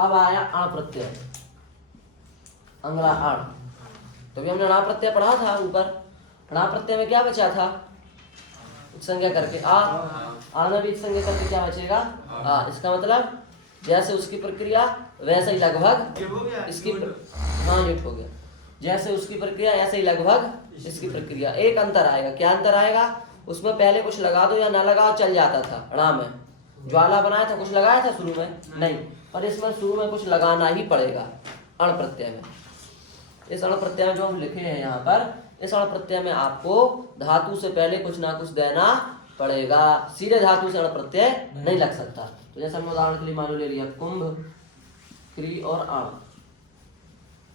अब आया अण प्रत्यय, अंगला अण। तो अभी हमने णा प्रत्यय पढ़ा था ऊपर। णा प्रत्यय में क्या बचा था? संज्ञा करके आ, आना भी संज्ञा करके क्या बचेगा? आ। इसका मतलब जैसे उसकी प्रक्रिया वैसे ही लगभग इसकी हाँ युट हो गया। जैसे उसकी प्रक्रिया ऐसे ही लगभग इसकी प्रक्रिया। एक अंतर आएगा। क्या अंतर आएगा? उसमें पहले कुछ लगा दो या ना लगाओ चल जाता था। णा में ज्वाला बनाया था, कुछ लगाया था शुरू में? नहीं। पर इसमें शुरू में कुछ लगाना ही पड़ेगा अण प्रत्यय में। इस अण प्रत्यय में जो हम लिखे हैं यहाँ पर, इस अण प्रत्यय में आपको धातु से पहले कुछ ना कुछ देना पड़ेगा। सीधे धातु से अण प्रत्यय नहीं लग सकता। तो जैसे हमने उदाहरण के लिए मान लो ले लिया कुंभ, क्री और अण।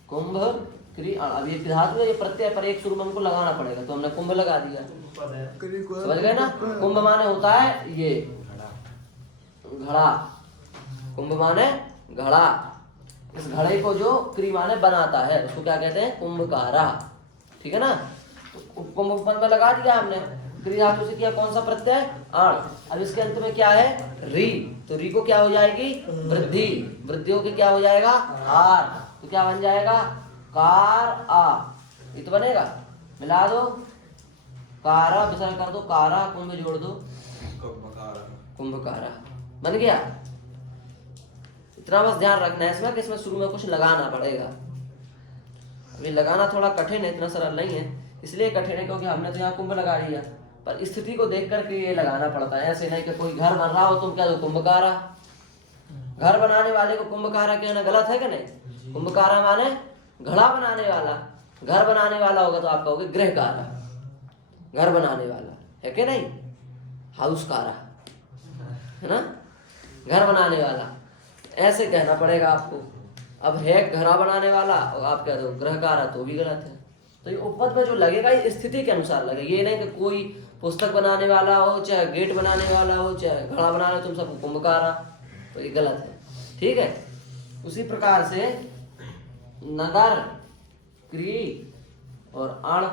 कुंभ, क्री, अण। अब ये धातु है, ये प्रत्यय पर एक शुरू में हमको लगाना पड़ेगा, तो हमने कुंभ लगा दिया। समझ गए ना? कुंभ माने होता है ये घड़ा। कुंभ माने घड़ा। इस घड़े को जो क्री माने बनाता है उसको क्या कहते हैं? कुंभकारा। ठीक है ना? तो कुंभ पद में लगा दिया हमने। क्री धातु से किया कौन सा प्रत्यय? अण। अब इसके अंत में क्या है? री। तो री को क्या हो जाएगी? वृद्धि। वृद्धि होके क्या हो जाएगा? आर। तो क्या बन जाएगा? कार आ। ये तो बनेगा। मिला दो, कारा विसर्ग कर दो, कारा, कुंभ जोड़ दो, कुंभकारा बन गया। इतना बस ध्यान रखना है इसमें कि इसमें शुरू में कुछ लगाना पड़ेगा। अभी लगाना थोड़ा कठिन है, इतना सरल नहीं है। इसलिए कठिन है क्योंकि हमने तो यहाँ कुंभ लगा दिया, पर स्थिति को देख करके ये लगाना पड़ता है। ऐसे नहीं कि कोई घर बन रहा हो तुम क्या दो कुंभकारा। घर बनाने वाले को कुंभकारा कहना गलत है कि नहीं? कुंभकारा माने घड़ा बनाने वाला। घर बनाने वाला होगा तो आप कहोगे गृहकारा, घर बनाने वाला है कि नहीं? हाउसकारा है ना, घर बनाने वाला। ऐसे कहना पड़ेगा आपको। अब है घड़ा बनाने वाला और आप कह दो गृहकारा, तो भी गलत है। तो ये उपपद में जो लगेगा ये स्थिति के अनुसार लगेगा। ये नहीं कि कोई पुस्तक बनाने वाला हो, चाहे गेट बनाने वाला हो, चाहे घड़ा बनाने, तुम सब कुंभकारा, तो ये गलत है। ठीक है? उसी प्रकार से नगर, क्री और अण।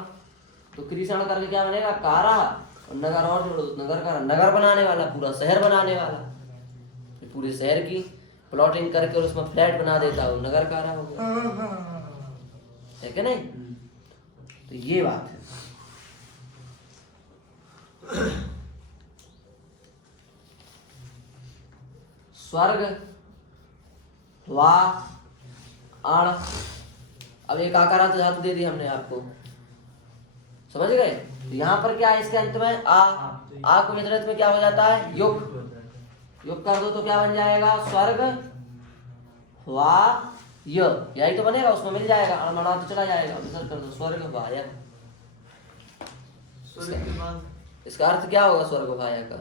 तो क्री से अण करके क्या बनेगा? कारा। और नगर और जोड़ो, नगर का नगर बनाने वाला, पूरा शहर बनाने वाला। पूरे शहर की प्लॉटिंग करके और उसमें फ्लैट बना देता हो, नगर कारा हो गया। है कि नहीं? तो ये बात है। स्वर्ग, वा, अण। अब एक आकारांत धातु दे दी हमने आपको, समझ गए? तो यहाँ पर क्या है? इसके अंत में आ। आ को वितरित में क्या हो जाता है? युग। युग कर दो तो क्या बन जाएगा? स्वर्ग, वा, य। यही तो बनेगा, उसमें मिल जाएगा। अणमणा तो चला जाएगा, विसर्ग कर दो स्वर्ग वाय। इसका अर्थ क्या होगा स्वर्ग वाय का?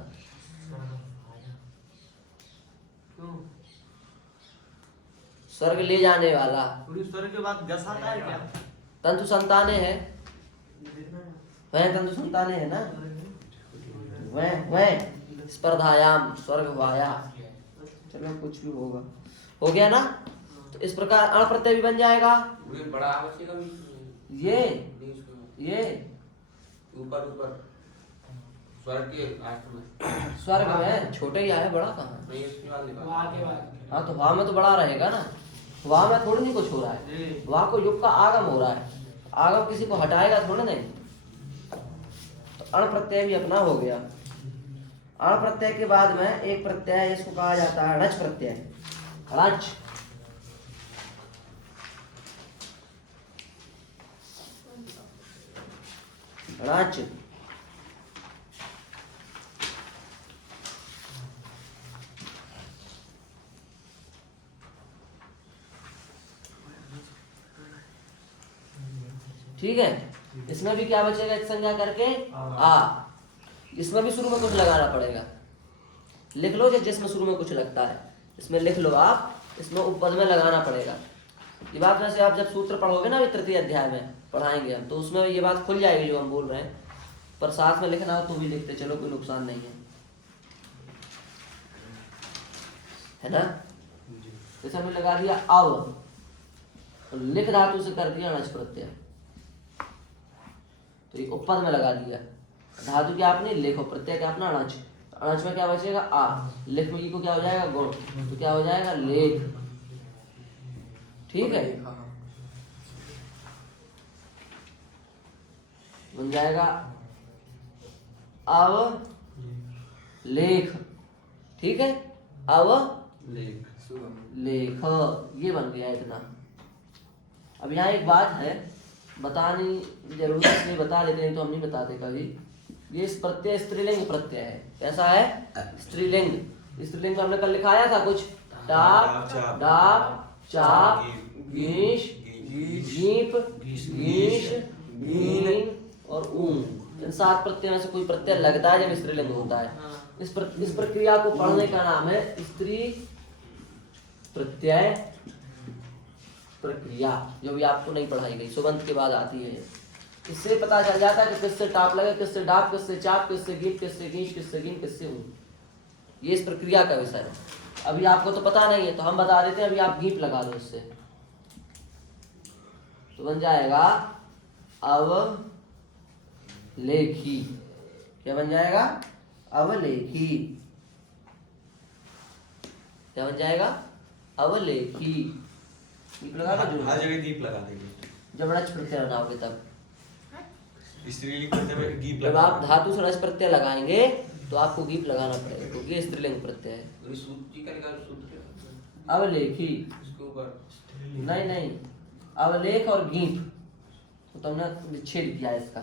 स्वर्ग ले जाने वाला। स्वर्ग के बाद गस आता है क्या? तंतु संताने है, वह तंतु संताने है ना, वह स्पर्धायाम स्वर्ग वाया। चलो कुछ भी होगा, हो गया ना? तो इस प्रकार अण प्रत्यय भी बन जाएगा। ये ऊपर ऊपर स्वर्ग के लास्ट में, स्वर्ग में छोटे ही आया, बड़ा कहाँ? नहीं उसके बाद निकाल। हाँ तो वहां में तो बड़ा रहेगा ना, वहां में थोड़ी नहीं कुछ हो रहा है। वहां को युग का आगम हो रहा है, आगम किसी को हटाएगा थोड़ा नहीं। तो अण प्रत्यय भी अपना हो गया। अण प्रत्यय के बाद में एक प्रत्यय है, इसको कहा जाता है णच प्रत्यय। णच, णच। ठीक है? इसमें भी क्या बचेगा? एक संज्ञा करके आ। इसमें भी शुरू में कुछ लगाना पड़ेगा। लिख लो जिसमें शुरू में कुछ लगता है, इसमें लिख लो आप, इसमें उपपद में लगाना पड़ेगा। ये बात वैसे आप जब सूत्र पढ़ोगे ना, तृतीय अध्याय में पढ़ाएंगे हम, तो उसमें ये बात खुल जाएगी जो हम बोल रहे हैं। पर साथ में लिखना हो तो भी लिखते चलो, कोई नुकसान नहीं है ना? जैसे हमने लगा दिया अव, लिख धातु से कर दिया णच प्रत्यय, तो ये उपपद में लगा दिया। धातु क्या आपने लिखो, प्रत्यय क्या अपना अणच। अणच में क्या बचेगा? आ। लिख में को क्या हो जाएगा? गुण। तो क्या हो जाएगा? लेख। ठीक है, बन जाएगा अवलेख। ठीक है, लेख लेख, ये बन गया इतना। अब यहाँ एक बात है, बतानी जरूरत नहीं, बता लेते हैं तो हम नहीं बताते कभी। ये इस प्रत्यय स्त्रीलिंग प्रत्यय है। कैसा है? स्त्रीलिंग। स्त्रीलिंग को हमने कल लिखाया था कुछ, टाप, डाप, चाप, गीश, गीप, गीश, गीन और ऊन। इन 7 प्रत्ययों में से कोई प्रत्यय लगता है जब स्त्रीलिंग होता है। इस प्रक्रिया को पढ़ने का नाम है स्त्री प्रत्यय प्रक्रिया, जो भी आपको नहीं पढ़ाई गई, सुबंत के बाद आती है। इससे पता चल जाता है कि किससे टाप लगे, किससे डाप, किससे चाप, किससे गीप, किससे गीश, किससे गीन, किससे ऊन। ये इस प्रक्रिया का विषय है। अभी आपको तो पता नहीं है तो हम बता देते हैं। अभी आप गीप लगा दो इससे, तो बन जाएगा अवलेखी। क्या बन जाएगा? अवलेखी। क्या बन जाएगा? अवलेखी। दीप लगा दो, हर जगह दीप लगा देंगे। जब रच प्रत्यय बनाओगे तब। स्त्रीलिंग प्रत्यय में गीप जब लगा आप धातु से रच प्रत्यय लगाएंगे तो आपको गीप लगाना पड़ेगा, क्योंकि ये स्त्रीलिंग प्रत्यय है। सूत्र का निकाल, सूत्र अवलेखी, इसके ऊपर नहीं, अवलेख और गीप तो तुमने विच्छेद किया है इसका।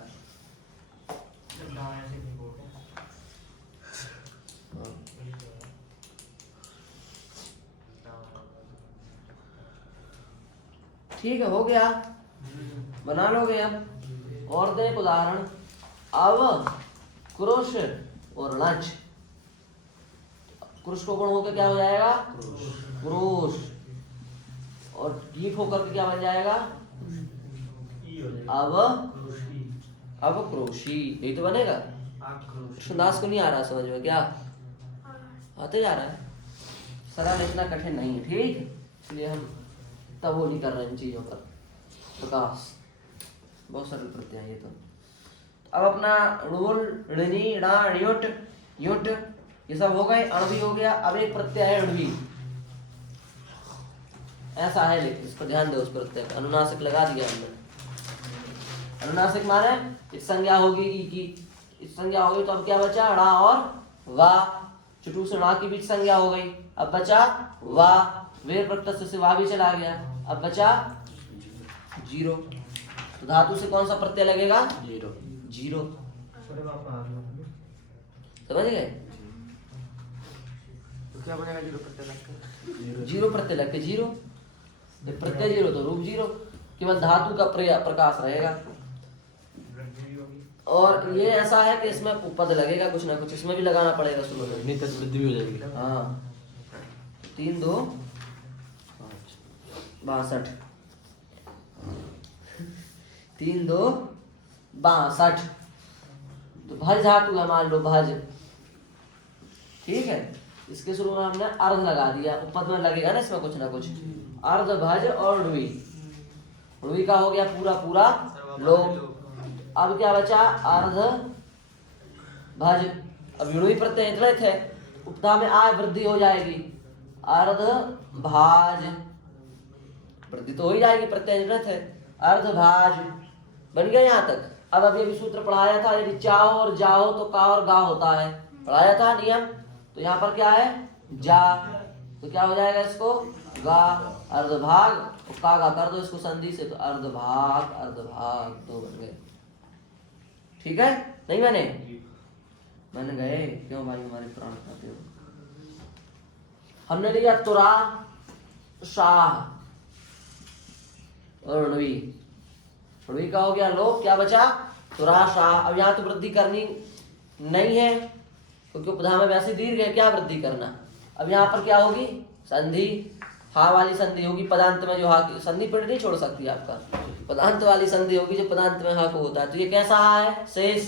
ठीक है, हो गया, बना लोगे अब। और दे एक उदाहरण, अव क्रोश और णच। क्रोश को गुण होकर क्या हो जाएगा? क्रोश। और गीप होकर के क्या बन जाएगा? अब क्रोशी। यही तो बनेगा। सुंदास को नहीं आ रहा समझ में? क्या आते जा रहा है? सरल इतना कठिन नहीं है, ठीक, इसलिए हम तब वो नहीं कर रहे इन चीजों पर प्रकाश। बहुत सरल प्रत्यय है ये तो। अब अपना णुल, णनी, णा, ण्युट, युट ये सब हो गए। अण भी हो गया। अब एक प्रत्यय है अणवी। ऐसा है, लेकिन इसको ध्यान दो, उस प्रत्यय का अनुनासिक लगा दिया हमने। अनुनासिक माने एक संज्ञा होगी ई की, इस संज्ञा होगी तो अब क्या बचा? णा और वा। चुटू से णा की बीच संज्ञा हो गई, अब बचा वा। वेर प्रत्यय से वा भी चला गया, अब बचा जीरो। तो धातु से कौन सा प्रत्यय लगेगा? जीरो। समझ गए? तो क्या बनेगा जीरो प्रत्यय लगकर? जीरो प्रत्यय लग के जीरो। प्रत्यय जीरो तो रूप जीरो, केवल धातु का प्रकाश रहेगा। और ये ऐसा है कि इसमें पद लगेगा कुछ ना कुछ, इसमें भी लगाना पड़ेगा शुरू में, नहीं तो वृद्धि भी हो जाएगी। हाँ। 3 2 62, 3 2 62। तो भज धातु है, मान लो भज, ठीक है। इसके शुरू में हमने अर्ध लगा दिया, उपपद में लगेगा ना इसमें कुछ ना कुछ। अर्ध, भज और णुई। णुई का हो गया पूरा पूरा लोप। अब क्या बचा? अर्ध भज। अब णुई प्रत्यय इंद्रित है, उपधा में आ वृद्धि हो जाएगी, अर्ध भाज। वृद्धि तो हो ही जाएगी, प्रत्यय इंद्रित है, अर्ध भाज बन गया यहाँ तक। अब अभी अभी सूत्र पढ़ाया था, यदि चाहो और जाहो तो का और गा होता है, पढ़ाया था नियम। तो यहाँ पर क्या है? जा, तो क्या हो जाएगा इसको? गा। अर्धभाग, का गा कर दो इसको संधि से, तो अर्धभाग, अर्धभाग दो बन गए। ठीक है? नहीं बने? बन गए। क्यों भाई हमारे प्राण खाते हो? हमने लिया तुरा, शाह और णुई। णुई का हो गया लोप, क्या बचा? तुरा, शाह। अब यहाँ तो वृद्धि करनी नहीं है क्योंकि उपधा में वैसे दीर्घ है, क्या वृद्धि करना। अब यहाँ पर क्या होगी? संधि, हा वाली संधि होगी पदांत में, जो हा की संधि पर नहीं छोड़ सकती आपका, पदांत वाली संधि होगी जो पदांत में हा को होता है। तो ये कैसा हा है? शेष।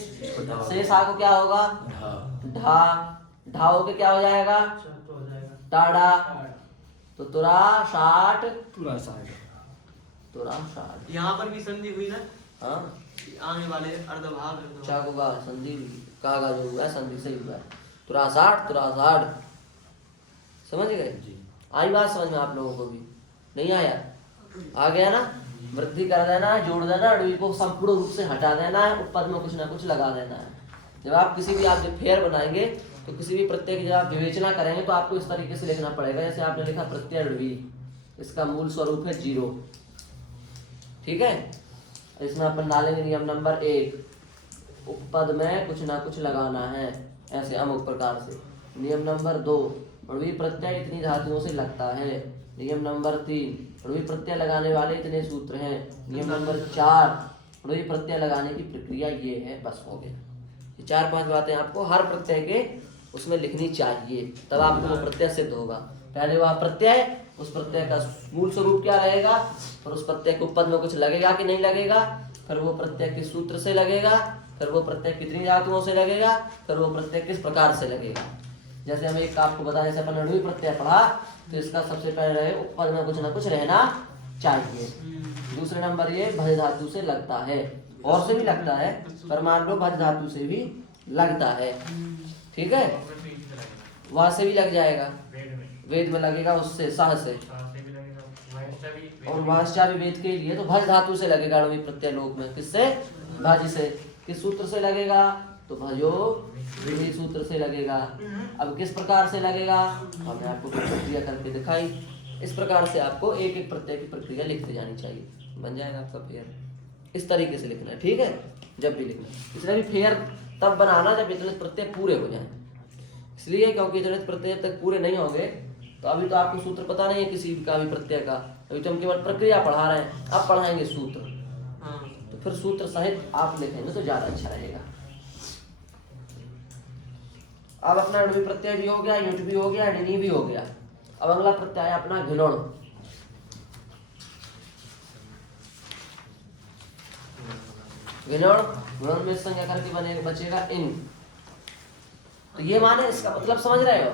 शेष हा को क्या होगा? ढा। ढा होके क्या हो जाएगा? टाड़ा। तो तुरा शाट, पूरा साइड तुरा शाट। यहाँ पर भी संधि हुई ना, हाँ, आने वाले अर्धभाग चा को गा संधि हुई, का गा जो हुआ है संधि से ही हुआ है। तुरा साठ, तुरा साठ। समझ गए? आई बात समझ में आप लोगों को भी? नहीं आया? आ गया ना, वृद्धि कर देना है, जोड़ देना, डी को संपूर्ण रूप से हटा देना है, ऊपर में कुछ ना कुछ लगा देना है। जब आप किसी भी आप जब फेयर बनाएंगे तो किसी भी प्रत्यय की जब आप विवेचना करेंगे तो आपको इस तरीके से लिखना पड़ेगा, जैसे आपने लिखा प्रत्यय डी, इसका मूल स्वरूप है 0, ठीक है। इसमें अपन डालेंगे नियम नंबर 1, उपपद में कुछ ना कुछ लगाना है, ऐसे अमुक प्रकार से। नियम नंबर 2, ऋवी प्रत्यय इतनी धातुओं से लगता है। नियम नंबर 3, ऋवी प्रत्यय लगाने वाले इतने सूत्र हैं। नियम नंबर 4, ऋवी प्रत्यय लगाने की प्रक्रिया ये है, बस हो गया। ये 4-5 बातें आपको हर प्रत्यय के उसमें लिखनी चाहिए, तब आपको वो प्रत्यय सिद्ध होगा। पहले वह प्रत्यय, उस प्रत्यय का मूल स्वरूप क्या रहेगा, फिर उस प्रत्यय के उपपद में कुछ लगेगा कि नहीं लगेगा, फिर वो प्रत्यय किस सूत्र से लगेगा, फिर वो प्रत्यय कितनी धातुओं से लगेगा, फिर वो प्रत्यय किस प्रकार से लगेगा। जैसे हम एक आपको बताया, जैसे अपन ऋवी प्रत्यय पढ़ा तो इसका सबसे पहले रहे उपपद में कुछ ना कुछ रहना चाहिए। दूसरे नंबर ये भज धातु से लगता है, और से भी लगता है, पर मान लो भज धातु से भी लगता है, ठीक है। वहां से भी लग जाएगा, वेद में लगेगा, उससे सह से, और वांशा भी वेद के लिए तो भज धातु से लगेगा ऋवी प्रत्यय लोक में। किससे? भज से। किस सूत्र से लगेगा? तो भजो ऋवी सूत्र से लगेगा। अब किस प्रकार से लगेगा, हमने आपको प्रक्रिया करके दिखाई। इस प्रकार से आपको एक एक प्रत्यय की प्रक्रिया लिखते जानी चाहिए, बन जाएगा आपका फेयर। इस तरीके से लिखना है, ठीक है, जब भी लिखना। इसलिए भी फेयर तब बनाना जब इतने प्रत्यय पूरे हो जाएं, इसलिए क्योंकि इतने प्रत्यय तक पूरे नहीं होंगे तो अभी तो आपको सूत्र पता नहीं है किसी का भी प्रत्यय का, अभी तो हम केवल प्रक्रिया पढ़ा रहे हैं, अब पढ़ाएंगे सूत्र। तो फिर सूत्र सहित आप लिखेंगे तो ज्यादा अच्छा रहेगा। अब अपना ऋवी प्रत्यय भी हो गया, युट भी हो गया, डिनी भी हो गया। अब अगला प्रत्यय है अपना घिनोण। घिनोण में संज्ञा करके बनेगा, बचेगा इन। तो ये माने इसका मतलब समझ रहे हो,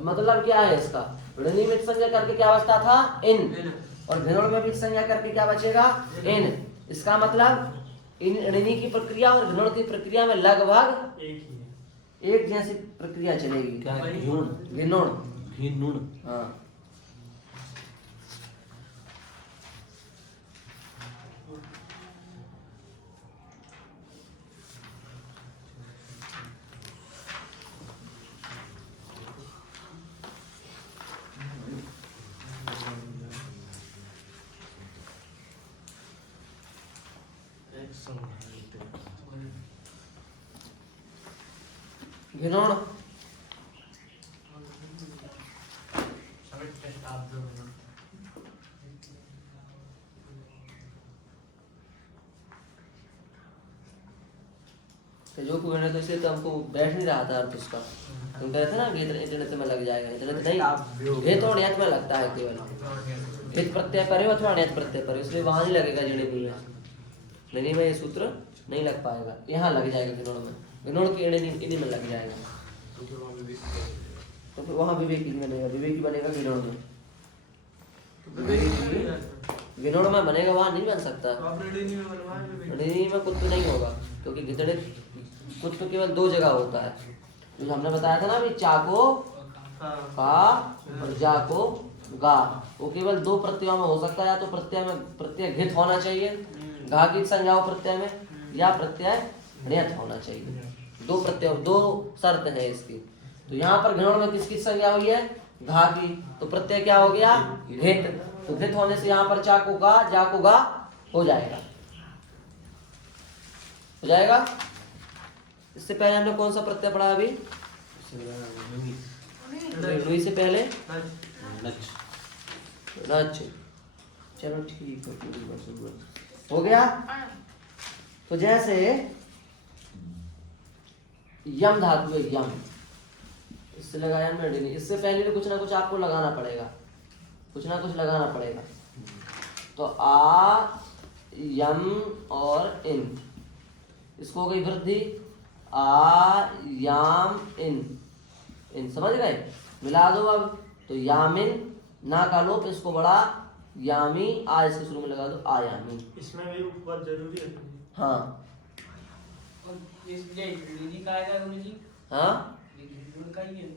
मतलब क्या है इसका? ऋणी में संज्ञा करके क्या अवस्था था? इन। और घिनोण में भी संज्ञा करके क्या बचेगा? इन। इसका मतलब इन ऋणी की प्रक्रिया और घिनोण की प्रक्रिया में लगभग एक जैसी प्रक्रिया चलेगी। क्या? घिनोण। घिनोण। हाँ। घिनोण जो को तो इसे तो हमको बैठ नहीं रहा था अर्थ उसका। तुम कहते ना इंटरनेट में लग जाएगा, इंटरनेट नहीं, ये तो ण्यत में लगता है केवल। हित प्रत्यय परे अथवा ण्यत प्रत्यय परे, इसलिए वहां नहीं लगेगा ऋणी में। ऋणी में ये सूत्र नहीं लग पाएगा, यहाँ लग जाएगा घिनोण में। घिनोण की इन्हीं में लग जाएगा, तो फिर वहां विवेकी बनेगा, विवेकी बनेगा घिनोण में। घिनोण में बनेगा, वहां नहीं बन सकता। ऋणी में कुछ नहीं होगा, क्योंकि घितड़ित कुछ तो केवल 2 जगह होता है, जो हमने बताया था ना अभी, चाको का और जाको गा, वो केवल 2 प्रत्ययों में हो सकता है। या तो प्रत्यय घित होना चाहिए, घा की संज्ञा हो प्रत्यय में, या प्रत्यय ण्यत होना चाहिए। 2 प्रत्यय, 2 शर्त है इसकी। तो यहाँ पर घिनोण में किसकी संज्ञा हुई है? घा की, तो प्रत्यय क्या हो गया? घित। तो घित होने से यहाँ पर चाको का जाको गा हो जाएगा, हो जाएगा। इससे पहले हमने कौन सा प्रत्यय पढ़ा अभी? ऋणी से पहले रच। चलो ठीक है, हो गया। तो जैसे यम धातु है, यम, इससे लगाया हमने ऋणी। इससे पहले भी कुछ ना कुछ आपको लगाना पड़ेगा, कुछ ना कुछ लगाना पड़ेगा। तो आ, यम और इन, इसको हो गई वृद्धि, आ याम इन। इन समझ गए? मिला दो अब, तो यामिन, ना का लोप, इसको बड़ा यामी, आ इसके शुरू में लगा दो आयामी। इसमें भी उपपद जरूरी है। हाँ हाँ,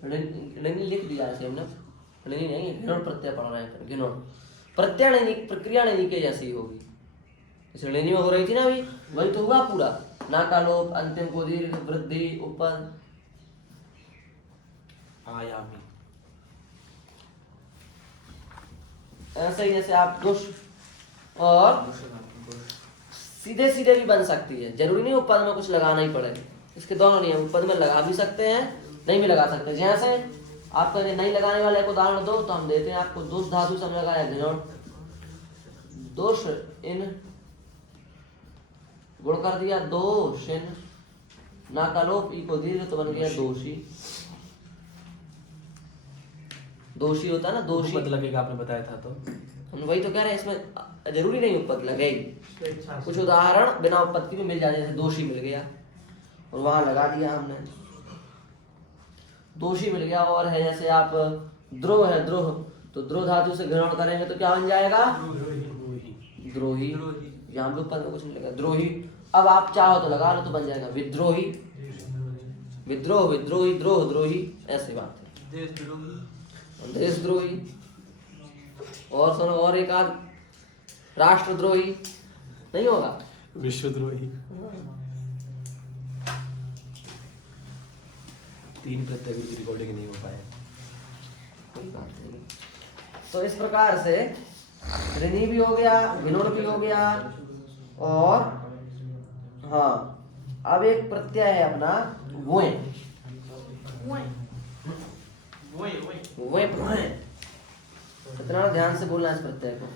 ऋणी लिख दिया ऐसे हमने, ऋणी नहीं, घिनोण प्रत्यय पढ़ रहे हैं, घिनोण। प्रक्रिया नहीं के जैसी होगी। जैसे लेनी में हो रही थी ना अभी, वही तो हुआ पूरा। नाकालोप, अंतिम को दीर्घ, वृद्धि, उपपद, आयामी। ऐसे ही जैसे आप दुष और सीधे सीधे भी बन सकती है, जरूरी नहीं उपपद में कुछ लगाना ही पड़े। इसके दोनों नियम, उपपद में लगा भी सकते हैं, नहीं भी लगा सकते। जैसे आपको नहीं लगाने वाले को उदाहरण दो तो हम देते हैं आपको। दोष धातु से लगाया दोष इन गुण कर दिया, दोष इन नाकालोप ई को दीर्घ तो बन गया दोषी। दोषी होता है ना, दोषी उपपद लगेगा, आपने बताया था तो। हम वही तो कह रहे हैं, इसमें जरूरी नहीं उपपद लगेगी। कुछ उदाहरण बिना उपपद के भी मिल जाते, जैसे दोषी मिल गया और वहां लगा दिया हमने, दोषी मिल गया। और है जैसे आप द्रोह है, द्रोह तो द्रोह धातु से ग्रहण करेंगे तो क्या बन जाएगा? द्रोही। यहाँ भी उपपद में कुछ नहीं लगा, द्रोही। अब आप चाहो तो लगा लो तो बन जाएगा विद्रोही। विद्रोह, विद्रोही, द्रोह, द्रोही, ऐसी बात है। देशद्रोही। और सुनो, और एक आध राष्ट्रद्रोही नहीं होगा, विश्वद्रोही। 3 प्रत्यय की रिकॉर्डिंग नहीं हो पाया। कोई बात नहीं। तो इस प्रकार से ऋणी भी हो गया, विनोद भी हो गया। और हाँ, अब एक प्रत्यय है अपना वोए। सत्यनारायण ध्यान से बोलना इस प्रत्यय को।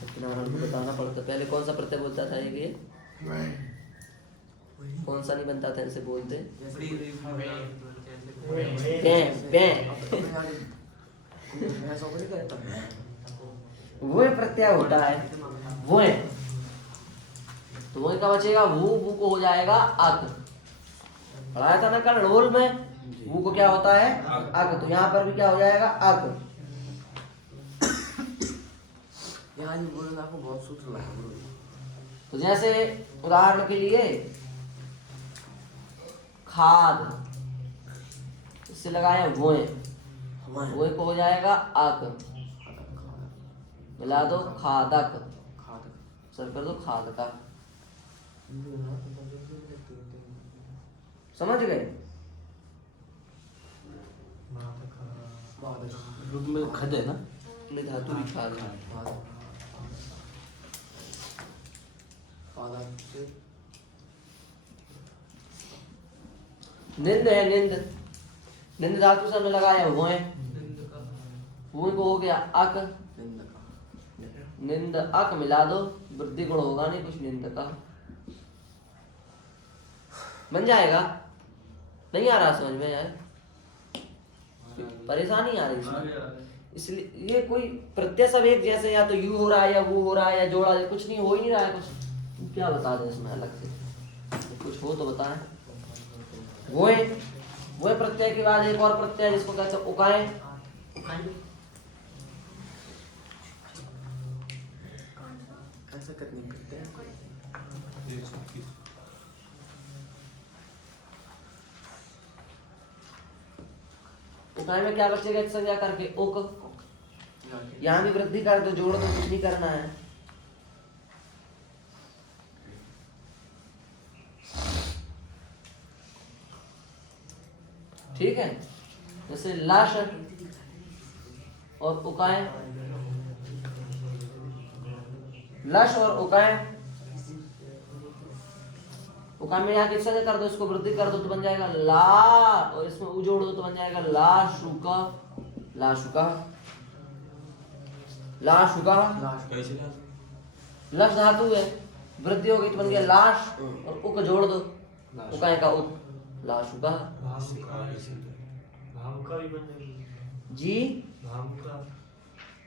सत्यनारायण को बताना पड़ता, पहले कौन सा प्रत्यय बोलता था ये? कौन सा नहीं बनता था इनसे बोलते? वो प्रत्यय होता है वो। तो वो क्या बचेगा? वो को हो जाएगा अक। पढ़ाया था ना कल रोल में, वो को क्या होता है? अक। तो यहाँ पर भी क्या हो जाएगा? अक। यहाँ ये बोलना आपको बहुत सूत्र लगा। तो जैसे उदाहरण के लिए खाद, इससे लगाया वोए, वोए को हो जाएगा अक। मिला दो खादक, सर कर दो खादका। समझ गए? रूप में खद है ना, धातु भी खाद है। निंद है, निंद। निंद धातु से हमने लगाया वो है, वो को हो गया अक। निंद अक मिला दो, वृद्धि गुण होगा नहीं कुछ, निंद का बन जाएगा। नहीं आ रहा समझ में यार? परेशानी आ रही इसमें। इसलिए ये कोई प्रत्यय सब एक जैसे, या तो यू हो रहा है या वो हो रहा है या जोड़ा, कुछ नहीं हो ही नहीं रहा है कुछ। क्या बता दें इसमें अलग से? कुछ हो तो बताएं। वो प्रत्यय के बाद एक और प्रत्यय जिसको कहते हैं उकाय। ऐसा करने करते हैं। उकाय में क्या बचेगा? एक संज्ञा करके उक। यहाँ भी वृद्धि कर दो, जोड़ दो, कुछ नहीं करना है। ठीक है? जैसे लाश और उकाय, लश और उकाय। उकाय में यहाँ किस कर दो, इसको वृद्धि कर दो तो बन जाएगा ला, और इसमें उ जोड़ दो तो बन जाएगा ला शुका। ला शुका, ला शुका। लश धातु है, वृद्धि हो गई तो बन गया लाश, और उक जोड़ दो, उकाय का उक, ला शुका। भावुका भी बन जाएगी जी। भावुका,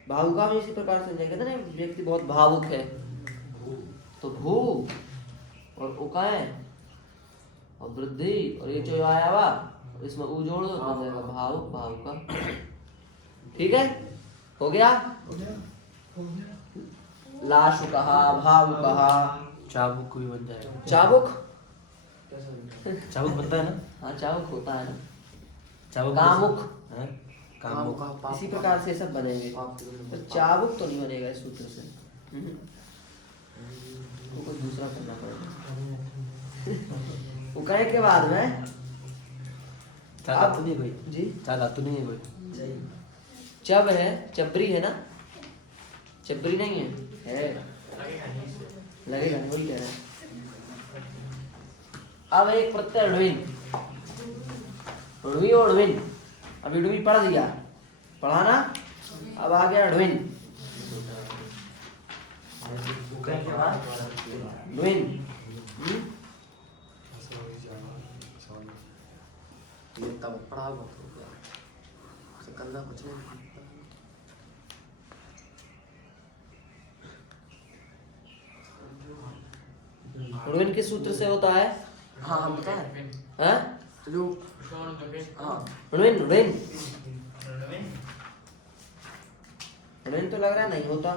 भावुका भी इसी प्रकार से कहते ना, व्यक्ति बहुत भावुक है तो भू और उकाय और वृद्धि और ये जो आया हुआ इसमें उ जोड़ दो तो जाएगा भावुक, भावुका। ठीक है? हो गया? लाशु कहा, भावुकहा, चाबुक भी बन जाएगा। चाबुक। चाबुक बनता है ना? हाँ चाबुक होता है ना। चाबुक कामुक। हैं? कामों का इसी प्रकार से सब बनेंगे। तो चाबुक तो नहीं बनेगा इस सूत्र से, वो कुछ दूसरा करना पड़ेगा। उकाई के बाद में चाला तो नहीं कोई जी, चाला तो नहीं है कोई। चब है, चबरी है ना, चबरी नहीं है लगेगा नहीं, वही कह रहा है। अब एक प्रत्यय ढुइन, ढुई और ढुइन। अभी ढुई पढ़ दिया, पढ़ा ना, अब आ गया ढुइन। ढुइन ये तब पढ़ा बहुत हो गया, उसे करना कुछ नहीं। ढुइन किस सूत्र से होता है? हाँ हम बताए हाँ चलो। हाँ ढुइन, ढुइन ढुइन तो लग रहा है नहीं होता।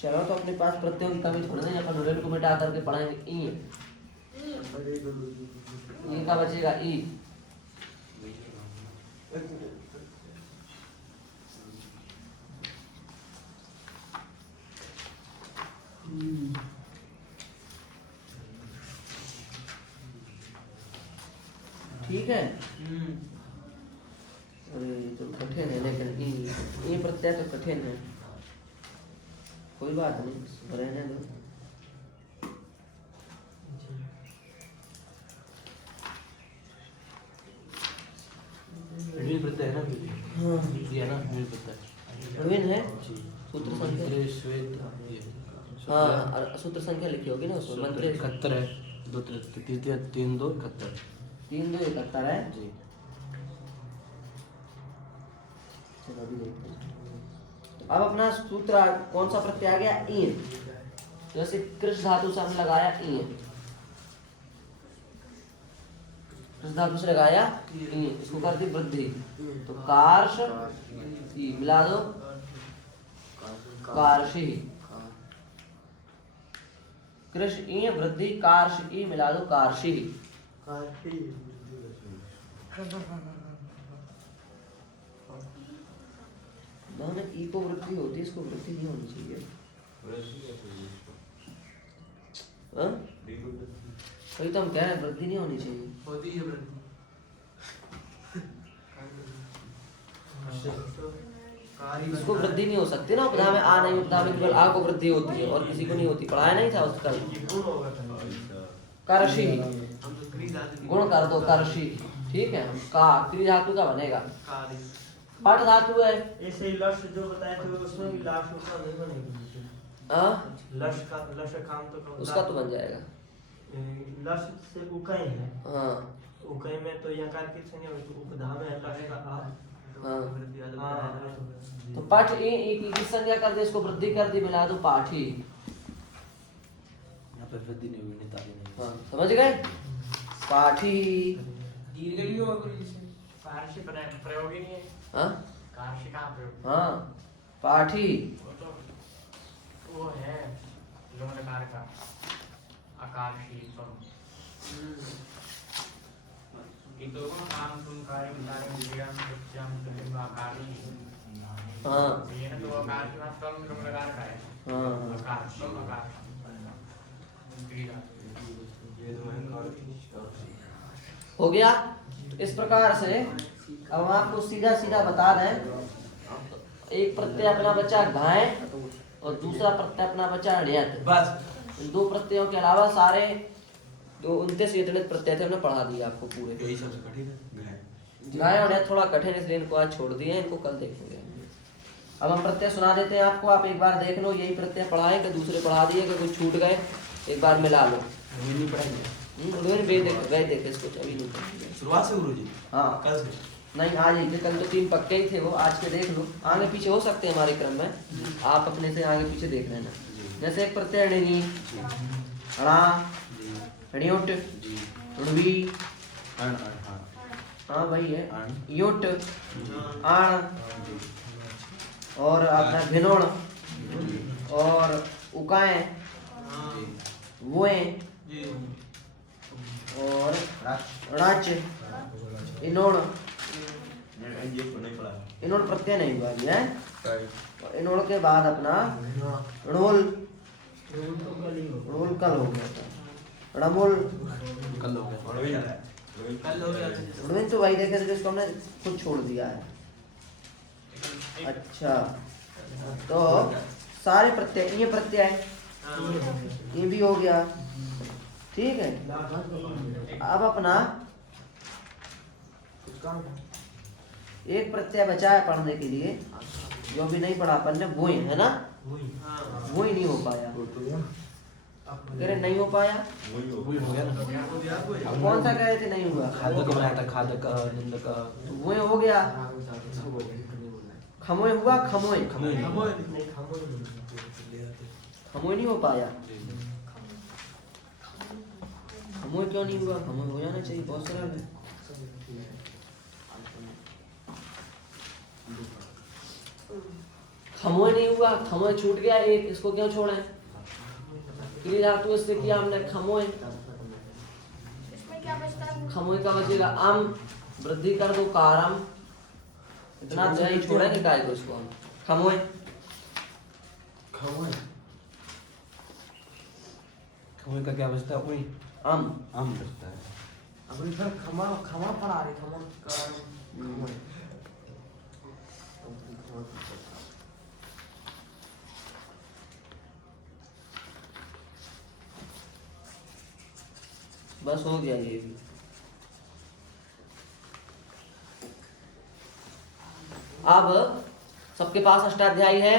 चलो तो अपने पास प्रत्ययों की कमी थोड़ी नहीं, अपन ढुइन को मिटा करके पढ़ाएंगे। ई का बचेगा ई। ठीक है। अरे तो कठिन है, लेकिन ये प्रत्यय तो कठिन है, कोई बात नहीं, रहने दो। ऋण प्रत्यय है ना, हाँ ये है ना ऋण प्रत्यय। ऋण है, जी सूत्र संख्या। श्वेत ये हाँ सूत्र संख्या लिखी होगी ना उसमें, मंत्र 71 है, 2 3 3 2 71। 3 2 71 है जी। चलो अभी देखते हैं। तो अब अपना सूत्र कौन सा प्रत्यय आ गया? ई। जैसे कृष धातु से हमने लगाया ई, कृष धातु से लगाया ई, इसको कर दी वृद्धि, तो कार्ष ई मिला दो कार्षी। कृष ई वृद्धि कार्ष ई मिला दो कार्षी। ना ई को वृद्धि होती है, इसको वृद्धि नहीं होनी चाहिए। हाँ? वही तो हम कह रहे हैं, वृद्धि नहीं होनी चाहिए। होती है वृद्धि। इसको वृद्धि नहीं हो सकती ना, उपधा में आ नहीं, उपधा में केवल आ को वृद्धि होती है और किसी को नहीं होती। पढ़ाया नहीं था उसका कर्षि, गुण कर दो कर्षि, ठीक है। का क्रि धातु का बनेगा, पट धातु है। ऐसे ही लश जो बताए थे उसमें भी लाश उसका नहीं बनेगी। हाँ लश का लश काम तो उसका तो बन जाएगा। लश से उकई है, हाँ उकई में तो यकार किस नहीं होती, उपधा में है लश का आ। हाँ हाँ तो पाठ ई की संज्ञा कर दे, इसको वृद्धि कर दी, मिला दो पाठी। यहाँ पे वृद्धि नहीं हुई, नितारी नहीं। हाँ समझ गए, पाठी। प्रयोग ही नहीं है। हाँ कार्षी का प्रयोग। हाँ पाठी। वो है लकार का आकार्षी स्वम। एक तो काम सुन कार्य विचार विज्ञान सत्यम तुम आकार्षी। हाँ ये ना तो आकार्षी ना स्वम लकार का है। हाँ आकाश स्वम आकाश। हो गया। इस प्रकार से अब हम आपको सीधा सीधा बता दें, एक प्रत्यय अपना बचा घाय और दूसरा प्रत्यय अपना बचा ण्यत। बस इन दो प्रत्ययों के अलावा सारे जो 29 यतनित प्रत्यय थे हमने पढ़ा दिए आपको पूरे। यही सबसे कठिन है। घाय और ण्यत थोड़ा कठिन, इसलिए इनको आज छोड़ दिए, इनको कल देखेंगे। अब हम प्रत्यय सुना देते हैं आपको, आप एक बार देख लो, यही प्रत्यय पढ़ाए कि दूसरे पढ़ा दिए कि कुछ छूट गए, एक बार मिला लो। ये नहीं पढ़ाएंगे गए देखे इसको अभी नहीं पढ़ेंगे। शुरुआत से गुरुजी? हाँ कल से? नहीं आज ही, कल तो 3 पक्के ही थे वो, आज के देख लो, आगे पीछे हो सकते हैं हमारे क्रम में, आप अपने से आगे पीछे देख लेना। जैसे एक प्रत्यय ऋणी, णा, ण्युट, ऋण्वी, हाँ वही है, युट, आण और अपना भिनोण और उकाएं वो जी और राच इनोड़ इनोड़ प्रत्यय नहीं हुआ अभी है। इनोड़ के बाद अपना णोल णोल कल हो गया था। णमोल कल हो गया कल हो गया णविन तो वही देखे थे जिसको हमने खुद छोड़ दिया है। अच्छा तो सारे प्रत्यय ये प्रत्यय है ये भी हो गया ठीक है। अब अपना एक प्रत्यय बचा है पढ़ने के लिए जो भी नहीं पढ़ा अपन ने वो ही है ना वो ही नहीं हो पाया कह रहे नहीं हो पाया हो गया ना। अब कौन सा कह रहे थे नहीं हुआ खादक बनाया था खादक निंदक तो वो ही हो गया खमोय हुआ खमोय खमोय नहीं हो पाया खमोय क्यों नहीं हुआ खमोय हो जाना चाहिए बहुत सरल है। खमोय नहीं हुआ खमोय छूट गया एक इसको क्यों छोड़े क्रिया धातु इससे किया हमने खमोय इसमें क्या बचता है? खमोय का बचेगा आम वृद्धि कर दो कारम इतना दही छोड़ेंगे काय को इसको हम खमोय खमोय खमोय का क्या बचता है वही आम आम बचता है। अब इधर खमा खमा पड़ा रही खमा का बस हो गया ये भी। अब सबके पास अष्टाध्यायी है